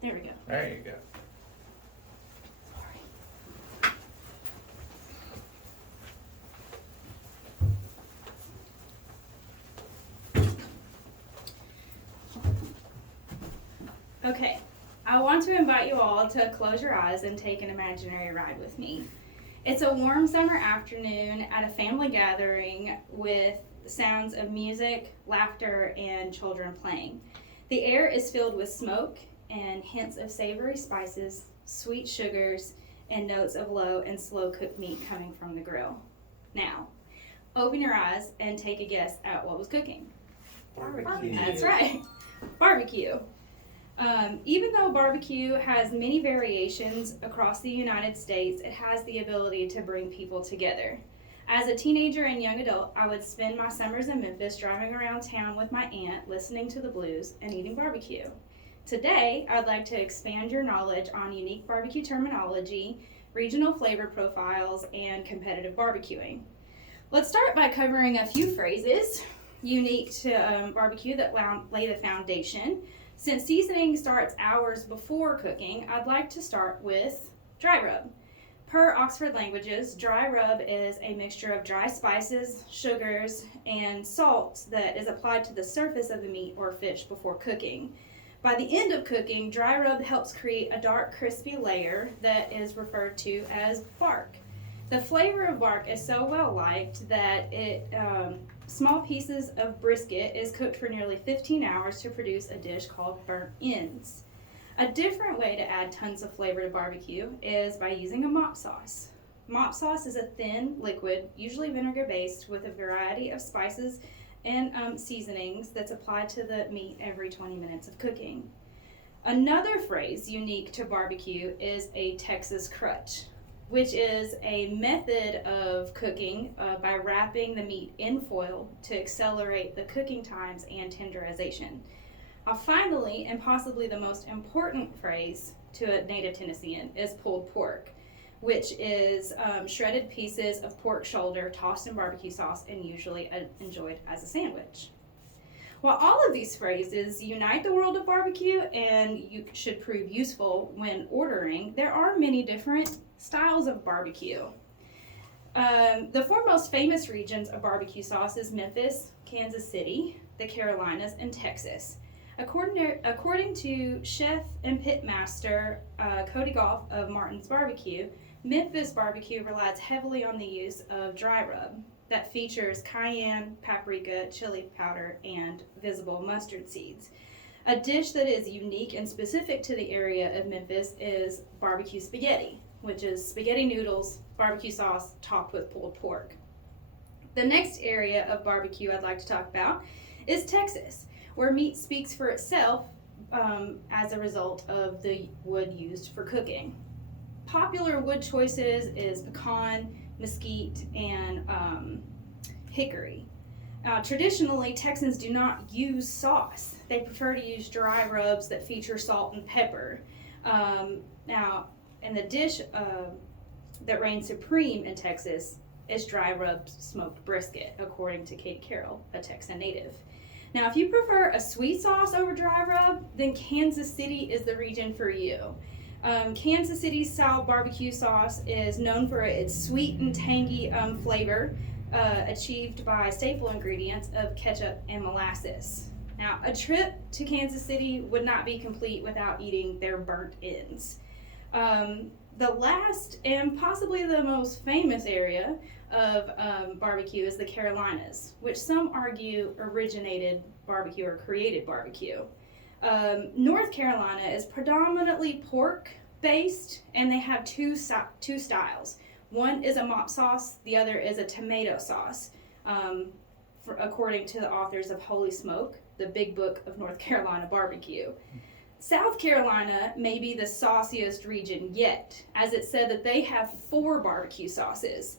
There we go. There you go. Okay, I want to invite you all to close your eyes and take an imaginary ride with me. It's a warm summer afternoon at a family gathering with sounds of music, laughter, and children playing. The air is filled with smoke and hints of savory spices, sweet sugars, and notes of low and slow cooked meat coming from the grill. Now, open your eyes and take a guess at what was cooking. Barbecue. That's right, barbecue. Even though barbecue has many variations across the United States, it has the ability to bring people together. As a teenager and young adult, I would spend my summers in Memphis driving around town with my aunt, listening to the blues and eating barbecue. Today, I'd like to expand your knowledge on unique barbecue terminology, regional flavor profiles, and competitive barbecuing. Let's start by covering a few phrases unique to barbecue that lay the foundation. Since seasoning starts hours before cooking, I'd like to start with dry rub. Per Oxford Languages, dry rub is a mixture of dry spices, sugars, and salts that is applied to the surface of the meat or fish before cooking. By the end of cooking, dry rub helps create a dark, crispy layer that is referred to as bark. The flavor of bark is so well liked that small pieces of brisket is cooked for nearly 15 hours to produce a dish called burnt ends. A different way to add tons of flavor to barbecue is by using a mop sauce. Mop sauce is a thin liquid, usually vinegar based, with a variety of spices and seasonings that's applied to the meat every 20 minutes of cooking. Another phrase unique to barbecue is a Texas crutch, which is a method of cooking by wrapping the meat in foil to accelerate the cooking times and tenderization. Finally, and possibly the most important phrase to a native Tennessean, is pulled pork, which is shredded pieces of pork shoulder tossed in barbecue sauce and usually enjoyed as a sandwich. While all of these phrases unite the world of barbecue and you should prove useful when ordering, there are many different styles of barbecue. The four most famous regions of barbecue sauce is Memphis, Kansas City, the Carolinas, and Texas. According to chef and pitmaster Cody Goff of Martin's Barbecue, Memphis barbecue relies heavily on the use of dry rub that features cayenne, paprika, chili powder, and visible mustard seeds. A dish that is unique and specific to the area of Memphis is barbecue spaghetti, which is spaghetti noodles, barbecue sauce topped with pulled pork. The next area of barbecue I'd like to talk about is Texas, where meat speaks for itself as a result of the wood used for cooking. Popular wood choices is pecan, mesquite, and hickory. Traditionally, Texans do not use sauce. They prefer to use dry rubs that feature salt and pepper. And the dish that reigns supreme in Texas is dry rubbed smoked brisket, according to Kate Carroll, a Texan native. Now, if you prefer a sweet sauce over dry rub, then Kansas City is the region for you. Kansas City's style barbecue sauce is known for its sweet and tangy flavor, achieved by staple ingredients of ketchup and molasses. Now, a trip to Kansas City would not be complete without eating their burnt ends. The last and possibly the most famous area of barbecue is the Carolinas, which some argue originated barbecue or created barbecue. North Carolina is predominantly pork based, and they have two styles. One is a mop sauce, the other is a tomato sauce, according to the authors of Holy Smoke, the Big Book of North Carolina Barbecue. South Carolina may be the sauciest region yet, as it said that they have 4 barbecue sauces.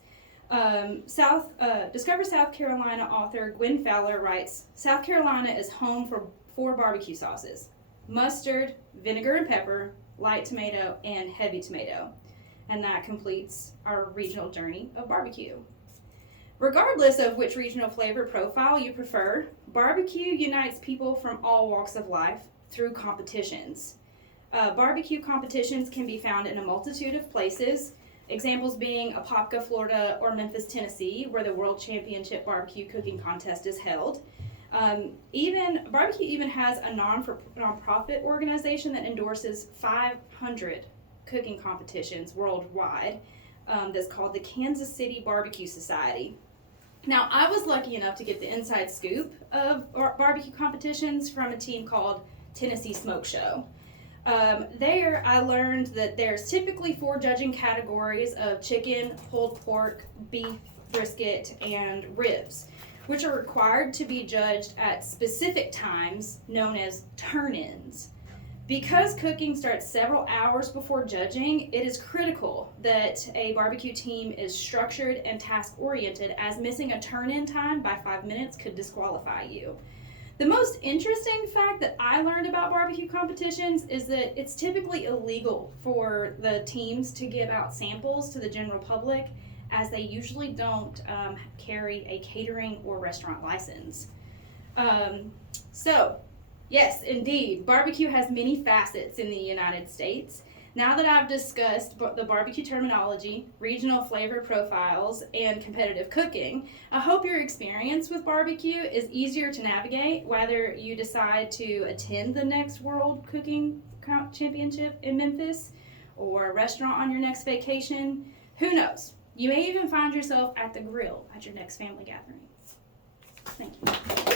Discover South Carolina author Gwen Fowler writes, South Carolina is home for 4 barbecue sauces: mustard, vinegar and pepper, light tomato, and heavy tomato. And that completes our regional journey of barbecue. Regardless of which regional flavor profile you prefer, barbecue unites people from all walks of life through competitions. Barbecue competitions can be found in a multitude of places. Examples being Apopka, Florida, or Memphis, Tennessee, where the World Championship Barbecue Cooking Contest is held. Barbecue even has a non-profit organization that endorses 500 cooking competitions worldwide. That's called the Kansas City Barbecue Society. Now, I was lucky enough to get the inside scoop of barbecue competitions from a team called Tennessee Smoke Show. There, I learned that there's typically 4 judging categories of chicken, pulled pork, beef, brisket, and ribs, which are required to be judged at specific times known as turn-ins. Because cooking starts several hours before judging, it is critical that a barbecue team is structured and task-oriented, as missing a turn-in time by 5 minutes could disqualify you. The most interesting fact that I learned about barbecue competitions is that it's typically illegal for the teams to give out samples to the general public, as they usually don't carry a catering or restaurant license. Yes, indeed, barbecue has many facets in the United States. Now that I've discussed the barbecue terminology, regional flavor profiles, and competitive cooking, I hope your experience with barbecue is easier to navigate whether you decide to attend the next World Cooking Championship in Memphis or a restaurant on your next vacation. Who knows? You may even find yourself at the grill at your next family gathering. Thank you.